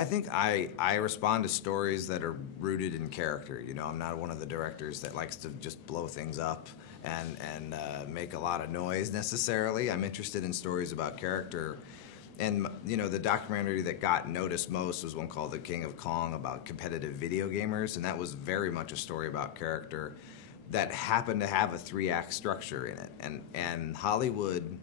I think I respond to stories that are rooted in character. You know, I'm not one of the directors that likes to just blow things up and make a lot of noise necessarily. I'm interested in stories about character. And, you know, the documentary that got noticed most was one called The King of Kong about competitive video gamers, and that was very much a story about character that happened to have a 3-act structure in it. And Hollywood,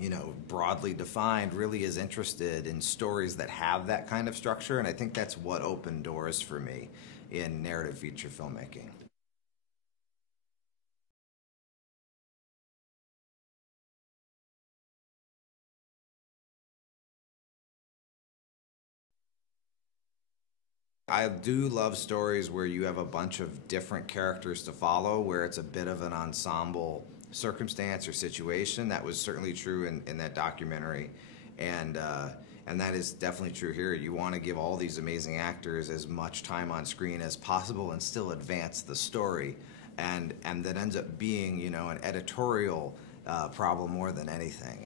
you know, broadly defined, really is interested in stories that have that kind of structure, and I think that's what opened doors for me in narrative feature filmmaking. I do love stories where you have a bunch of different characters to follow, where it's a bit of an ensemble circumstance or situation. That was certainly true in that documentary, and and that is definitely true here. You want to give all these amazing actors as much time on screen as possible and still advance the story, and that ends up being, you know, an editorial problem more than anything.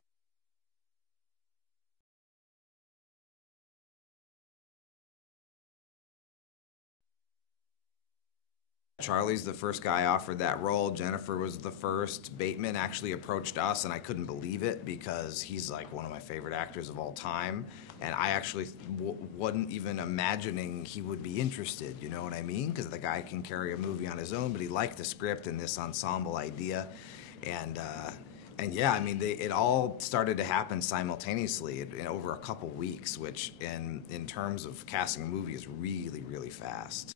Charlie's the first guy offered that role. Jennifer was the first. Bateman actually approached us, and I couldn't believe it because he's like one of my favorite actors of all time. And I actually wasn't even imagining he would be interested, you know what I mean? Because the guy can carry a movie on his own, but he liked the script and this ensemble idea. And, and yeah, I mean, it all started to happen simultaneously in over a couple weeks, which in terms of casting a movie is really, really fast.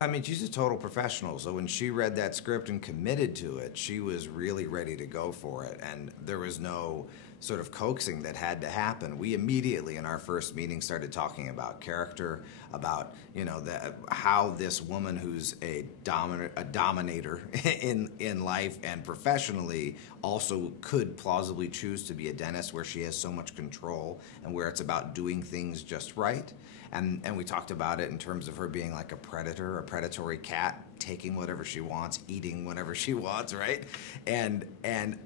I mean, she's a total professional, so when she read that script and committed to it, she was really ready to go for it, and there was no sort of coaxing that had to happen. We immediately, in our first meeting, started talking about character, about, you know, how this woman who's a dominator in life and professionally also could plausibly choose to be a dentist, where she has so much control and where it's about doing things just right. And we talked about it in terms of her being like a predator, a predatory cat, taking whatever she wants, eating whatever she wants, right? And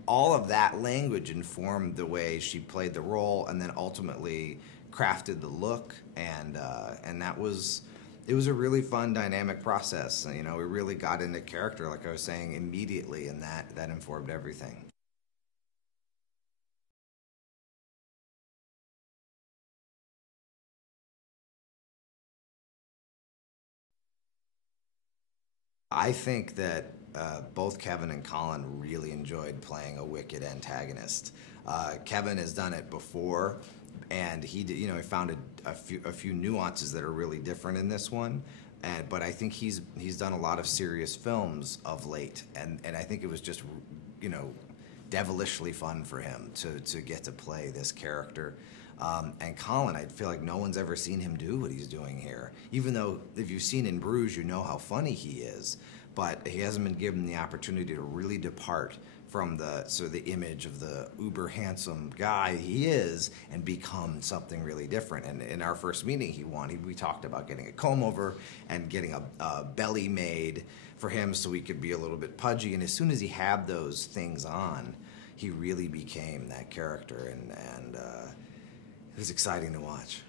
all of that language informed the way she played the role, and then ultimately crafted the look, and that was, it was a really fun dynamic process. You know, we really got into character, like I was saying, immediately, and that informed everything. I think that both Kevin and Colin really enjoyed playing a wicked antagonist. Kevin has done it before, and he did, you know, he found a few nuances that are really different in this one. But I think he's done a lot of serious films of late, and I think it was just, you know, devilishly fun for him to get to play this character. And Colin, I feel like no one's ever seen him do what he's doing here. Even though if you've seen In Bruges, you know how funny he is, but he hasn't been given the opportunity to really depart from the sort of the image of the uber handsome guy he is and become something really different. And in our first meeting, we talked about getting a comb over and getting a belly made for him so he could be a little bit pudgy. And as soon as he had those things on, he really became that character, and it was exciting to watch.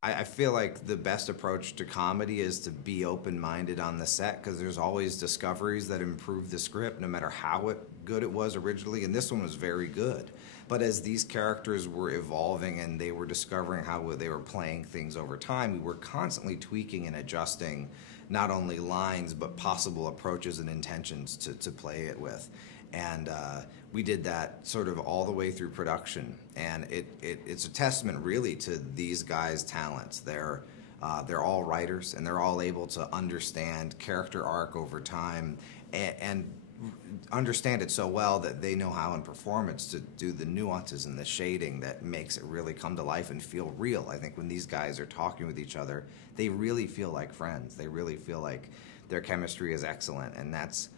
I feel like the best approach to comedy is to be open-minded on the set, because there's always discoveries that improve the script, no matter how good it was originally, and this one was very good. But as these characters were evolving and they were discovering how they were playing things over time, we were constantly tweaking and adjusting not only lines but possible approaches and intentions to play it with. And we did that sort of all the way through production, and it's a testament really to these guys' talents. They're all writers, and they're all able to understand character arc over time, and understand it so well that they know how in performance to do the nuances and the shading that makes it really come to life and feel real. I think when these guys are talking with each other, they really feel like friends. They really feel like their chemistry is excellent, and that's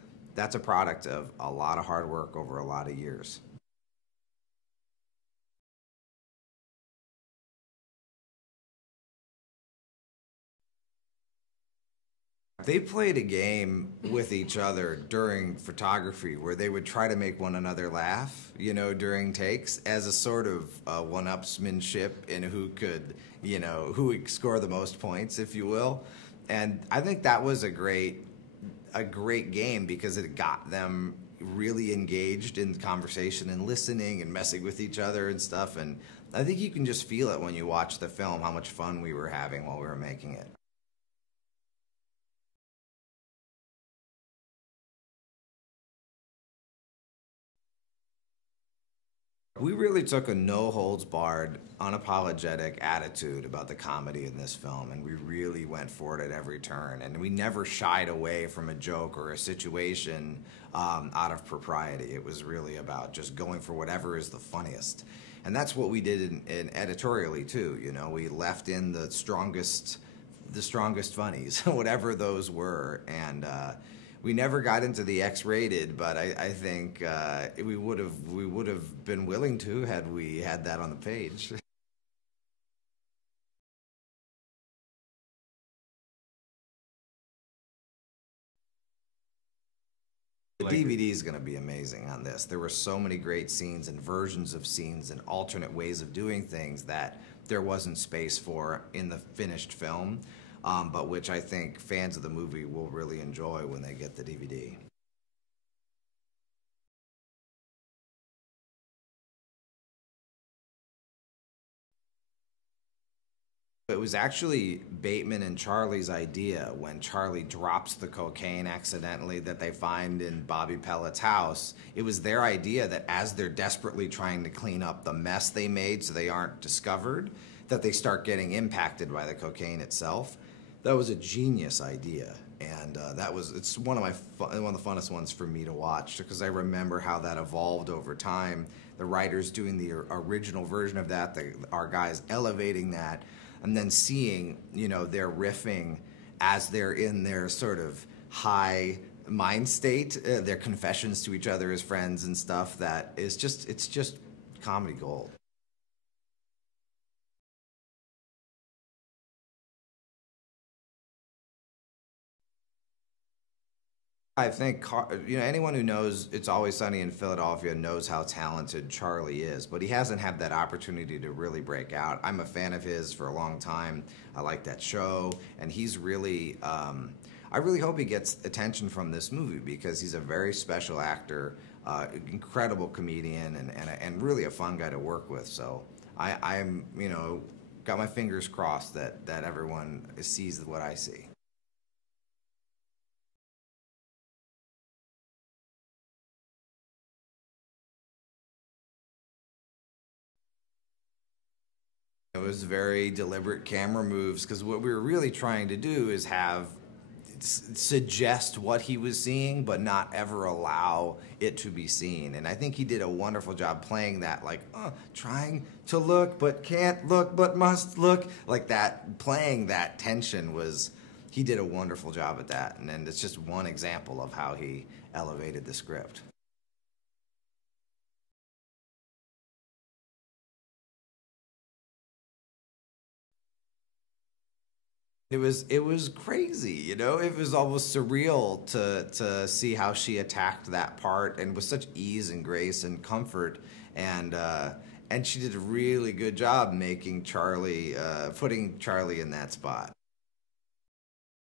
a product of a lot of hard work over a lot of years. They played a game with each other during photography where they would try to make one another laugh, you know, during takes as a sort of one-upsmanship in who could, you know, who would score the most points, if you will. And I think that was a great game because it got them really engaged in conversation and listening and messing with each other and stuff. And I think you can just feel it when you watch the film, how much fun we were having while we were making it. We really took a no-holds-barred, unapologetic attitude about the comedy in this film, and we really went for it at every turn. And we never shied away from a joke or a situation out of propriety. It was really about just going for whatever is the funniest. And that's what we did in editorially, too. You know, we left in the strongest funnies, whatever those were. And we never got into the X-rated, but I think we would have been willing to had we had that on the page. The DVD is going to be amazing on this. There were so many great scenes and versions of scenes and alternate ways of doing things that there wasn't space for in the finished film, but which I think fans of the movie will really enjoy when they get the DVD. It was actually Bateman and Charlie's idea when Charlie drops the cocaine accidentally that they find in Bobby Pellet's house. It was their idea that as they're desperately trying to clean up the mess they made so they aren't discovered, that they start getting impacted by the cocaine itself. That was a genius idea, and it's one of the funnest ones for me to watch because I remember how that evolved over time. The writers doing the original version of that, our guys elevating that, and then seeing, you know, their riffing as they're in their sort of high mind state, their confessions to each other as friends and stuff. That is it's just comedy gold. I think, you know, anyone who knows It's Always Sunny in Philadelphia knows how talented Charlie is, but he hasn't had that opportunity to really break out. I'm a fan of his for a long time. I like that show, and he's really, I really hope he gets attention from this movie because he's a very special actor, incredible comedian, and really a fun guy to work with. So I'm, you know, got my fingers crossed that everyone sees what I see. It was very deliberate camera moves because what we were really trying to do is have suggest what he was seeing, but not ever allow it to be seen. And I think he did a wonderful job playing that, like trying to look but can't look but must look, like that. Playing that tension was, he did a wonderful job at that. And then it's just one example of how he elevated the script. It was crazy, you know. It was almost surreal to see how she attacked that part and with such ease and grace and comfort, and she did a really good job making Charlie putting Charlie in that spot.